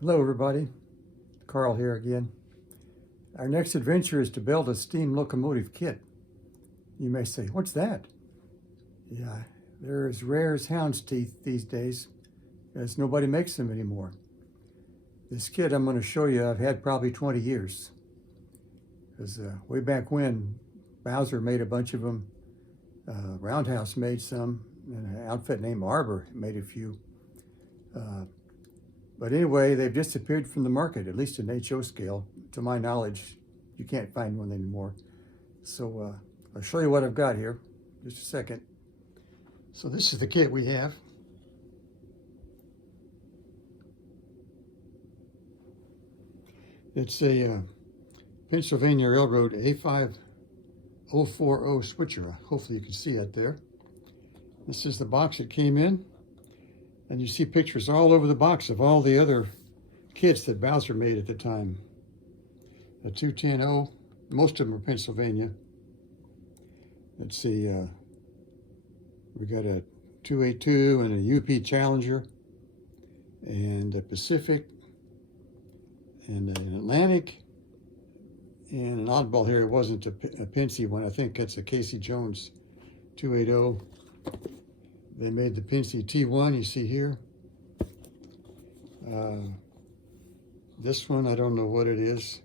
Hello everybody, Carl here again. Our next adventure is to build a steam locomotive kit. You may say, what's that? Yeah, they're as rare as hound's teeth these days, as nobody makes them anymore. This kit I'm going to show you I've had probably 20 years. Because way back when, Bowser made a bunch of them, Roundhouse made some, and an outfit named Arbor made a few. But anyway, they've disappeared from the market, at least in HO scale. To my knowledge, you can't find one anymore. So I'll show you what I've got here. Just a second. So this is the kit we have. It's a Pennsylvania Railroad A5 040 switcher. Hopefully you can see it there. This is the box it came in. And you see pictures all over the box of all the other kits that Bowser made at the time. A 210-0, most of them are Pennsylvania. Let's see, we got a 282 and a UP Challenger, and a Pacific, and an Atlantic, and an oddball here. It wasn't a Pennsy one. I think that's a Casey Jones 280. They made the Pennsy T1, you see here. This one, I don't know what it is.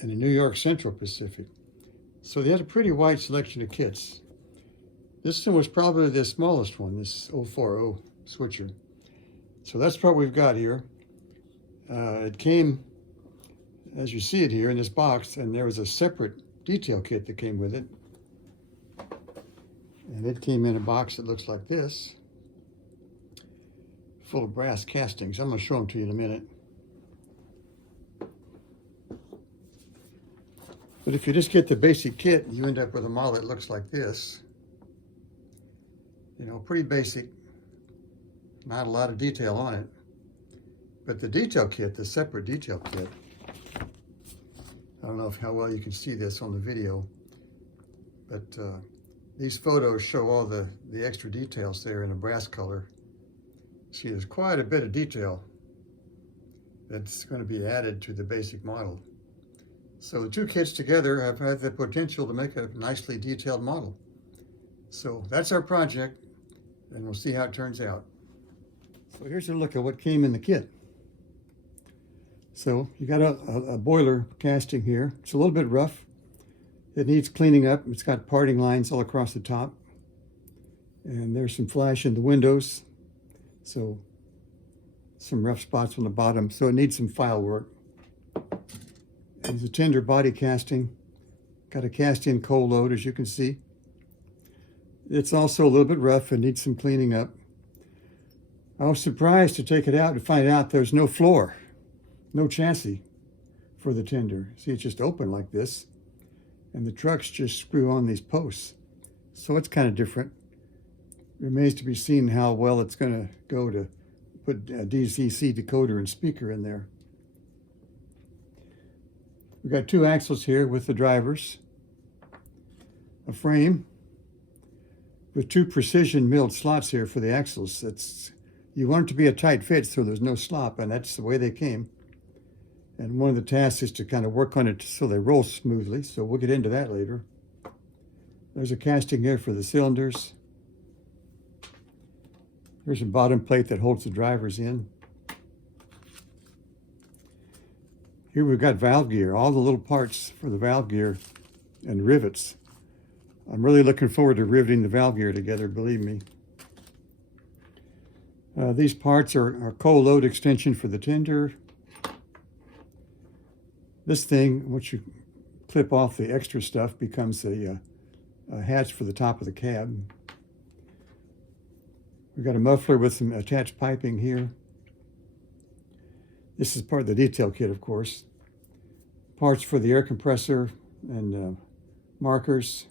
And a New York Central Pacific. So they had a pretty wide selection of kits. This one was probably the smallest one, this 040 switcher. So that's what we've got here. It came, as you see it here, in this box, and there was a separate detail kit that came with it. And it came in a box that looks like this, full of brass castings. I'm going to show them to you in a minute. But if you just get the basic kit, you end up with a model that looks like this. You know, pretty basic, not a lot of detail on it. But the detail kit, the separate detail kit, I don't know how well you can see this on the video, but these photos show all the extra details there in a brass color. See, there's quite a bit of detail that's going to be added to the basic model. So the two kits together have had the potential to make a nicely detailed model. So that's our project, and we'll see how it turns out. So here's a look at what came in the kit. So you got a boiler casting here. It's a little bit rough. It needs cleaning up. It's got parting lines all across the top. And there's some flash in the windows. So some rough spots on the bottom. So it needs some file work. There's a tender body casting. Got a cast-in coal load, as you can see. It's also a little bit rough and needs some cleaning up. I was surprised to take it out and find out there's no floor, no chassis for the tender. See, it's just open like this. And the trucks just screw on these posts. So it's kind of different. It remains to be seen how well it's going to go to put a DCC decoder and speaker in there. We've got two axles here with the drivers, a frame with two precision milled slots here for the axles. You want it to be a tight fit so there's no slop, and that's the way they came. And one of the tasks is to kind of work on it so they roll smoothly, so we'll get into that later. There's a casting here for the cylinders. There's a bottom plate that holds the drivers in. Here we've got valve gear, all the little parts for the valve gear and rivets. I'm really looking forward to riveting the valve gear together, believe me. These parts are coal load extension for the tender. This thing, once you clip off the extra stuff, becomes a hatch for the top of the cab. We've got a muffler with some attached piping here. This is part of the detail kit, of course. Parts for the air compressor and markers.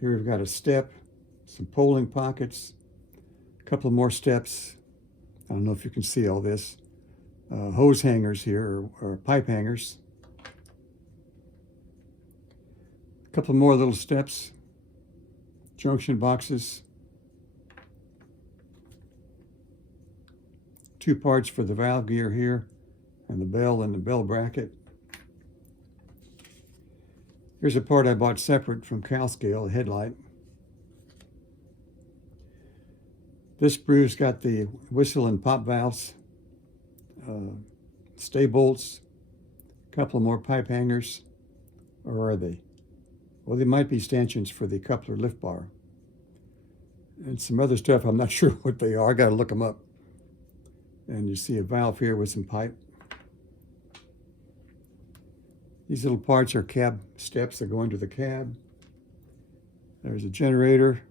Here we've got a step, some polling pockets, a couple of more steps. I don't know if you can see all this. Hose hangers here, or pipe hangers. A couple more little steps, junction boxes, two parts for the valve gear here, and the bell bracket. Here's a part I bought separate from CalScale, the headlight. This sprue's got the whistle and pop valves, stay bolts, a couple of more pipe hangers, or are they? Well, they might be stanchions for the coupler lift bar. And some other stuff, I'm not sure what they are. I gotta look them up. And you see a valve here with some pipe. These little parts are cab steps that go into the cab. There's a generator.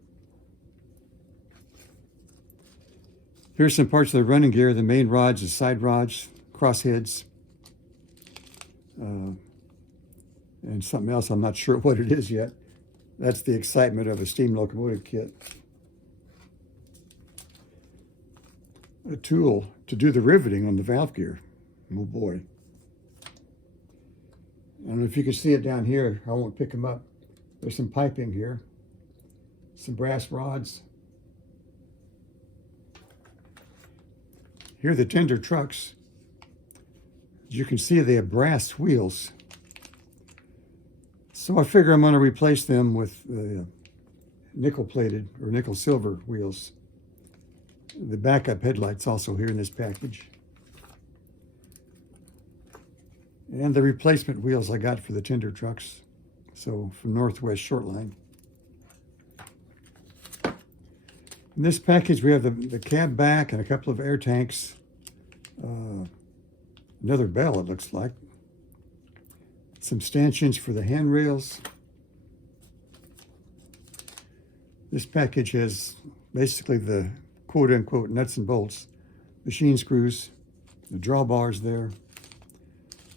Here's some parts of the running gear, the main rods, the side rods, crossheads, and something else. I'm not sure what it is yet. That's the excitement of a steam locomotive kit. A tool to do the riveting on the valve gear. Oh boy. I don't know if you can see it down here. I won't pick them up. There's some piping here, some brass rods. Here are the tender trucks. As you can see, they have brass wheels. So I figure I'm going to replace them with nickel-plated or nickel-silver wheels. The backup headlight's also here in this package. And the replacement wheels I got for the tender trucks. So from Northwest Shortline. In this package, we have the cab back and a couple of air tanks. Another bell, it looks like. Some stanchions for the handrails. This package has basically the quote-unquote nuts and bolts, machine screws, the drawbars there,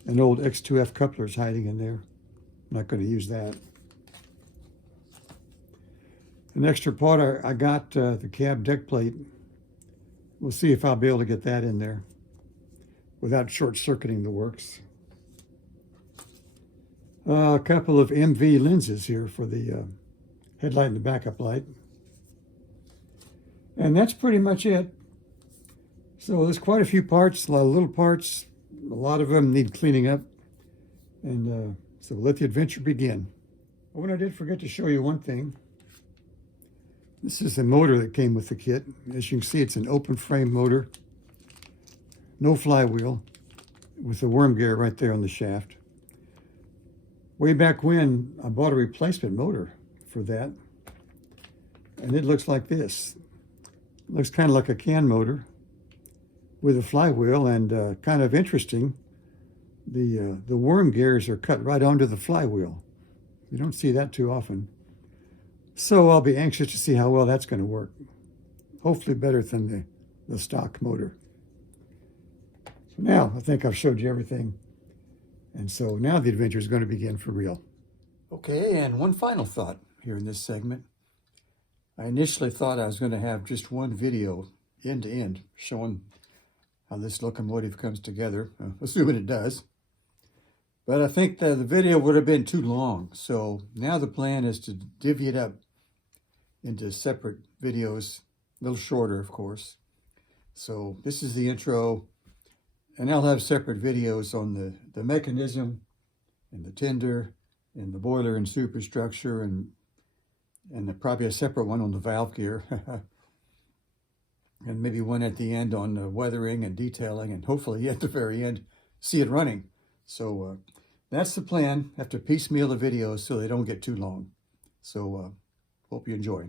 an old X2F coupler's hiding in there. I'm not going to use that. An extra part, I got the cab deck plate. We'll see if I'll be able to get that in there without short-circuiting the works. A couple of MV lenses here for the headlight and the backup light. And that's pretty much it. So there's quite a few parts, a lot of little parts. A lot of them need cleaning up. And so let the adventure begin. Oh, and I did forget to show you one thing. This is the motor that came with the kit. As you can see, it's an open frame motor. No flywheel, with the worm gear right there on the shaft. Way back when, I bought a replacement motor for that. And it looks like this. It looks kind of like a can motor with a flywheel, and kind of interesting. The worm gears are cut right onto the flywheel. You don't see that too often. So I'll be anxious to see how well that's going to work. Hopefully better than the stock motor. So now I think I've showed you everything. And so now the adventure is going to begin for real. Okay, and one final thought here in this segment. I initially thought I was going to have just one video, end to end, showing how this locomotive comes together, assuming it does. But I think that the video would have been too long. So now the plan is to divvy it up into separate videos, a little shorter, of course. So this is the intro, and I'll have separate videos on the mechanism and the tender and the boiler and superstructure, and probably a separate one on the valve gear. And maybe one at the end on weathering and detailing, and hopefully at the very end, see it running. So that's the plan. Have to piecemeal the videos so they don't get too long. So hope you enjoy.